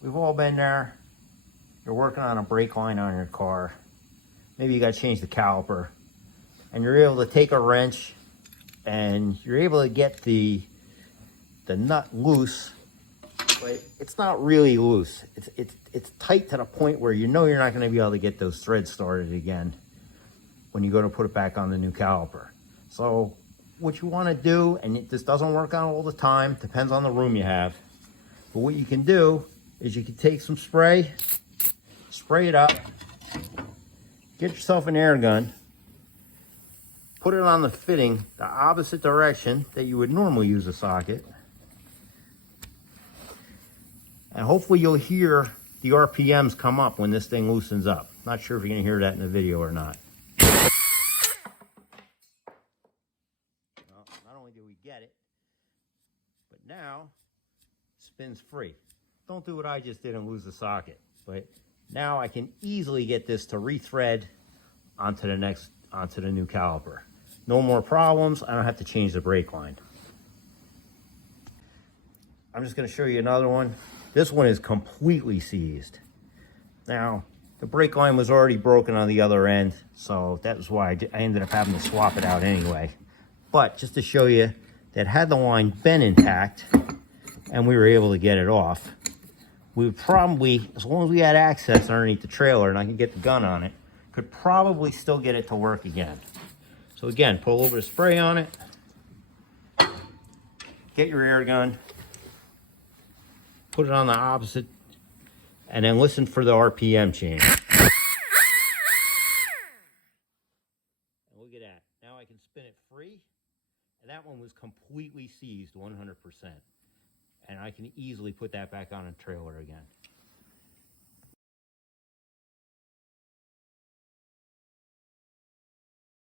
We've all been there. You're working on a brake line on your car. Maybe you got to change the caliper. And you're able to take a wrench and you're able to get the nut loose, but it's not really loose. It's tight to the point where you know you're not going to be able to get those threads started again when you go to put it back on the new caliper. So what you want to do, and this doesn't work out all the time, depends on the room you have, but what you can do is you can take some spray it up, get yourself an air gun, put it on the fitting the opposite direction that you would normally use a socket, and hopefully you'll hear the RPMs come up when this thing loosens up. Not sure if you're going to hear that in the video or not. Well, not only do we get it, but now it spins free. Don't do what I just did and lose the socket, but now I can easily get this to rethread onto the new caliper. No more problems. I don't have to change the brake line. I'm just going to show you another one. This one is completely seized. Now, the brake line was already broken on the other end, so that's why I ended up having to swap it out anyway. But just to show you that had the line been intact and we were able to get it off, we would probably, as long as we had access underneath the trailer and I could get the gun on it, could probably still get it to work again. So again, put a little bit of spray on it, get your air gun, put it on the opposite, and then listen for the RPM change. And look at that. Now I can spin it free, and that one was completely seized 100%. And I can easily put that back on a trailer again.